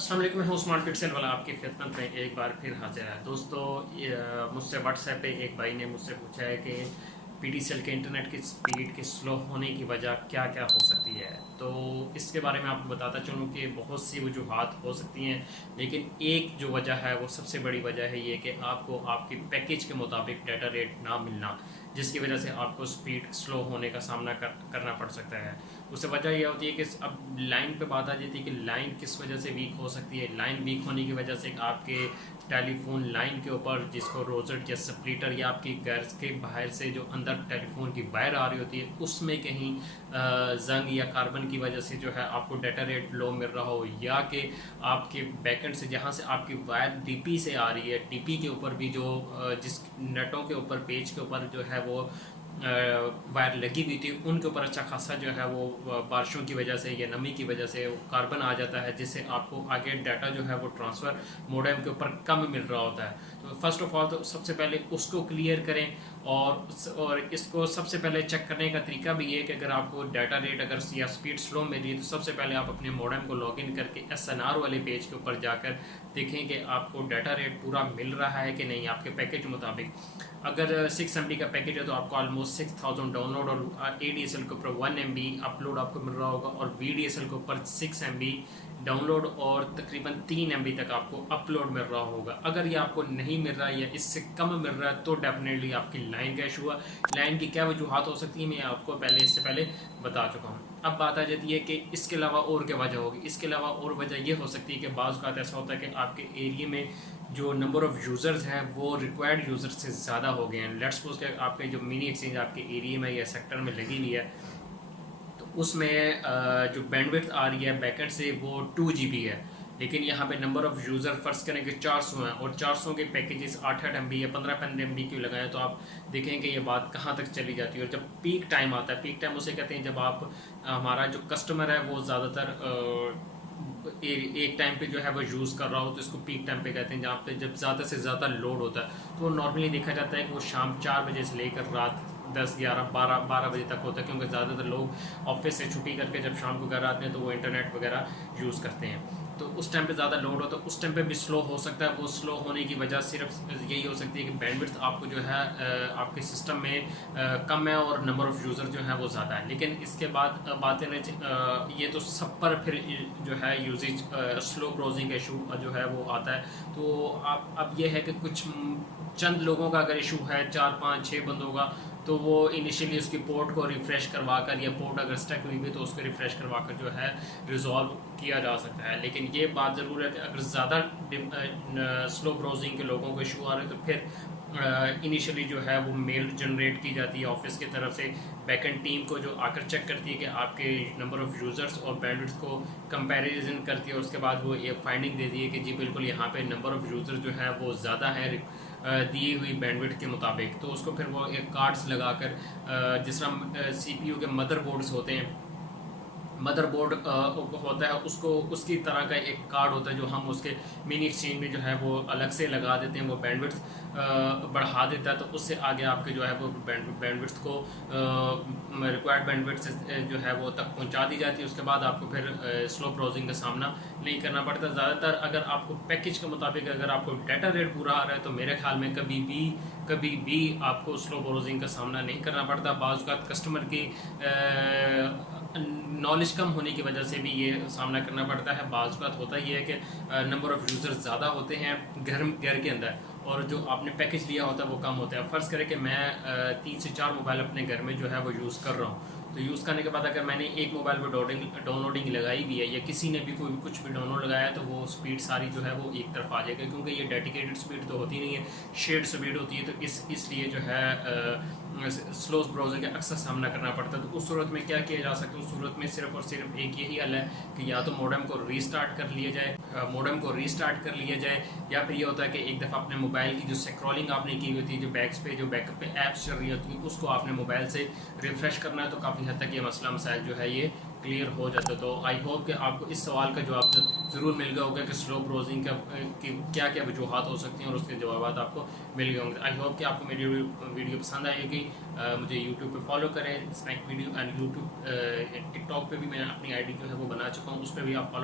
अस्सलाम वालेकुम, मैं हूं उस्मान पिक्सल वाला आपकी खिदमत में एक बार फिर हाजिर है। दोस्तों, मुझसे व्हाट्सएप पे एक भाई ने मुझसे पूछा है कि पीटीसीएल के इंटरनेट की स्पीड के स्लो होने की वजह क्या क्या हो सकती है। तो इसके बारे में आपको बताता चलूँ कि बहुत सी वजूहात हो सकती हैं, लेकिन एक जो वजह है वो सबसे बड़ी वजह है ये कि आपको आपकी पैकेज के मुताबिक डाटा रेट ना मिलना, जिसकी वजह से आपको स्पीड स्लो होने का सामना करना पड़ सकता है। उससे वजह यह होती है कि अब लाइन पे बात आ जाती है कि लाइन किस वजह से वीक हो सकती है। लाइन वीक होने की वजह से आपके टेलीफोन लाइन के ऊपर, जिसको रोजर या स्प्लिटर, या आपकी घर के बाहर से जो अंदर टेलीफोन की वायर आ रही होती है उसमें कहीं जंग या कार्बन की वजह से जो है आपको डाटा रेट लो मिल रहा हो, या कि आपके बैकेंड से जहाँ से आपकी वायर डीपी से आ रही है, डीपी के ऊपर भी जो जिस नेटों के ऊपर पेज के ऊपर जो है वो वायर लगी हुई थी, उनके ऊपर अच्छा खासा जो है वो बारिशों की वजह से या नमी की वजह से कार्बन आ जाता है, जिससे आपको आगे डाटा जो है वो ट्रांसफ़र मोडेम के ऊपर कम मिल रहा होता है। तो फर्स्ट ऑफ ऑल तो सबसे पहले उसको क्लियर करें। और इसको सबसे पहले चेक करने का तरीका भी ये है कि अगर आपको डाटा रेट अगर या स्पीड स्लो मिल रही है तो सबसे पहले आप अपने मोडेम को लॉगिन करके एसएनआर वाले पेज के ऊपर जाकर देखें कि आपको डाटा रेट पूरा मिल रहा है कि नहीं आपके पैकेज के मुताबिक। अगर 6 MB का पैकेज है तो आपको ऑलमोस्ट 6000 डाउनलोड और ADSL के ऊपर 1 MB अपलोड आपको मिल रहा होगा, और VDSL के ऊपर 6 MB डाउनलोड और तकरीबन 3 MB तक आपको अपलोड मिल रहा होगा। अगर ये आपको नहीं मिल रहा है या इससे कम मिल रहा है तो डेफिनेटली आपकी लाइन का इशू है। लाइन की क्या वजूहत हो सकती है मैं आपको इससे पहले बता चुका हूँ। अब बात आ जाती है कि इसके अलावा और क्या वजह होगी। इसके अलावा और वजह ये हो सकती है कि बाज़ औक़ात ऐसा होता है कि आपके एरिया में जो नंबर ऑफ़ यूज़र्स हैं वो रिक्वायर्ड यूज़र्स से ज़्यादा हो गए हैं। लेट्स सपोज कि आपके जो मिनी एक्सचेंज आपके एरिया में या सेक्टर में लगी हुई है, तो उसमें जो बैंडविड्थ आ रही है बैकेंड से वो 2 GB है, लेकिन यहाँ पे नंबर ऑफ़ यूज़र फ़र्ज़ करें कि 400 हैं, और 400 के पैकेजेस 8-8 MB या 15-15 MB क्यों लगाएं, तो आप देखें कि ये बात कहाँ तक चली जाती है। और जब पीक टाइम आता है, पीक टाइम उसे कहते हैं जब आप हमारा जो कस्टमर है वो ज़्यादातर एक टाइम पे जो है वो यूज़ कर रहा हो, तो इसको पीक टाइम पे कहते हैं, जहाँ पे जब ज़्यादा से ज़्यादा लोड होता है। तो नॉर्मली देखा जाता है कि वो शाम 4 बजे से लेकर रात 10, 11, 12 बजे तक होता है, क्योंकि ज़्यादातर लोग ऑफिस से छुट्टी करके जब शाम को घर आते हैं तो वो इंटरनेट वगैरह यूज़ करते हैं। तो उस टाइम पे ज़्यादा लोड होता है, उस टाइम पे भी स्लो हो सकता है। वो स्लो होने की वजह सिर्फ यही हो सकती है कि बैंडविड्थ आपको जो है आपके सिस्टम में कम है और नंबर ऑफ़ यूज़र जो है वो ज़्यादा है। लेकिन इसके बाद बातें ये तो सब पर फिर जो है यूजेज स्लो ब्राउजिंग का इशू जो है वो आता है। तो अब ये है कि कुछ चंद लोगों का अगर इशू है, 4, 5, 6 बंदों का, तो वो इनिशियली उसकी पोर्ट को रिफ़्रेश करवा कर, या पोर्ट अगर स्टक हुई भी तो उसको रिफ़्रेश करवा कर जो है रिज़ॉल्व किया जा सकता है। लेकिन ये बात ज़रूर है कि अगर ज़्यादा स्लो ब्राउजिंग के लोगों को इशू आ रहे हैं तो फिर इनिशियली जो है वो मेल जनरेट की जाती है ऑफिस की तरफ से बैकएंड टीम को, जो आकर चेक करती है कि आपके नंबर ऑफ़ यूज़र्स और बैंडविड्थ को कंपैरिजन करती है। उसके बाद वो ये फाइंडिंग देती है कि जी बिल्कुल यहाँ पे नंबर ऑफ़ यूज़र जो है वो ज़्यादा है दी हुई बैंडविड्थ के मुताबिक। तो उसको फिर वो एक कार्ड्स लगाकर, जिस तरह CPU के मदरबोर्ड्स होते हैं, मदरबोर्ड होता है, उसको उसकी तरह का एक कार्ड होता है जो हम उसके मिनी एक्सचेंज में जो है वो अलग से लगा देते हैं। वो बैंडविड्थ बढ़ा देता है, तो उससे आगे आपके जो है वो बैंडविड्थ को रिक्वायर्ड बैंडविड्थ से जो है वो तक पहुंचा दी जाती है। उसके बाद आपको फिर स्लो ब्राउजिंग का सामना नहीं करना पड़ता। ज़्यादातर अगर आपको पैकेज के मुताबिक अगर आपको डाटा रेट पूरा आ रहा है तो मेरे ख्याल में कभी भी आपको स्लो ब्राउजिंग का सामना नहीं करना पड़ता। बाज़ औक़ात कस्टमर की नॉलेज कम होने की वजह से भी ये सामना करना पड़ता है। बाज़ औक़ात होता ये है कि नंबर ऑफ़ यूज़र्स ज़्यादा होते हैं घर के अंदर, और जो आपने पैकेज लिया होता है वो कम होता है। फ़र्ज़ करें कि मैं 3 से 4 मोबाइल अपने घर में जो है वो यूज़ कर रहा हूँ, तो यूज़ करने के बाद अगर मैंने एक मोबाइल पर डाउनलोडिंग लगाई भी है, या किसी ने भी कोई कुछ भी डाउनलोड लगाया है, तो वो स्पीड सारी जो है वो एक तरफ आ जाएगा, क्योंकि ये डेडिकेटेड स्पीड तो होती नहीं है, शेयर्ड स्पीड होती है। तो इसलिए जो है स्लो ब्राउजिंग का अक्सर सामना करना पड़ता है। तो उस सूरत में क्या किया जा सकता है? उस सूरत में सिर्फ और सिर्फ एक यही हल है कि या तो मोडेम को रीस्टार्ट कर लिया जाए, या फिर ये होता है कि एक दफ़ा अपने मोबाइल की जो स्क्रॉलिंग आपने की हुई थी, जो बैकअप पे ऐप्स चल रही होती है, उसको आपने मोबाइल से रिफ़्रेश करना है, तो काफ़ी हद तक ये मसला मसाइल जो है ये क्लियर हो जाता है। तो आई होप कि आपको इस सवाल का जवाब ज़रूर मिल गया होगा कि स्लो ब्राउजिंग की क्या क्या वजूहत हो सकती हैं, और उसके जवाब आपको मिल गए होंगे। आई होप कि आपको मेरी वीडियो पसंद आएगी। मुझे यूट्यूब पे फॉलो करें, snack video, and YouTube TikTok पे भी मैं अपनी आईडी जो है वो बना चुका हूँ, उस पर भी आप फॉलो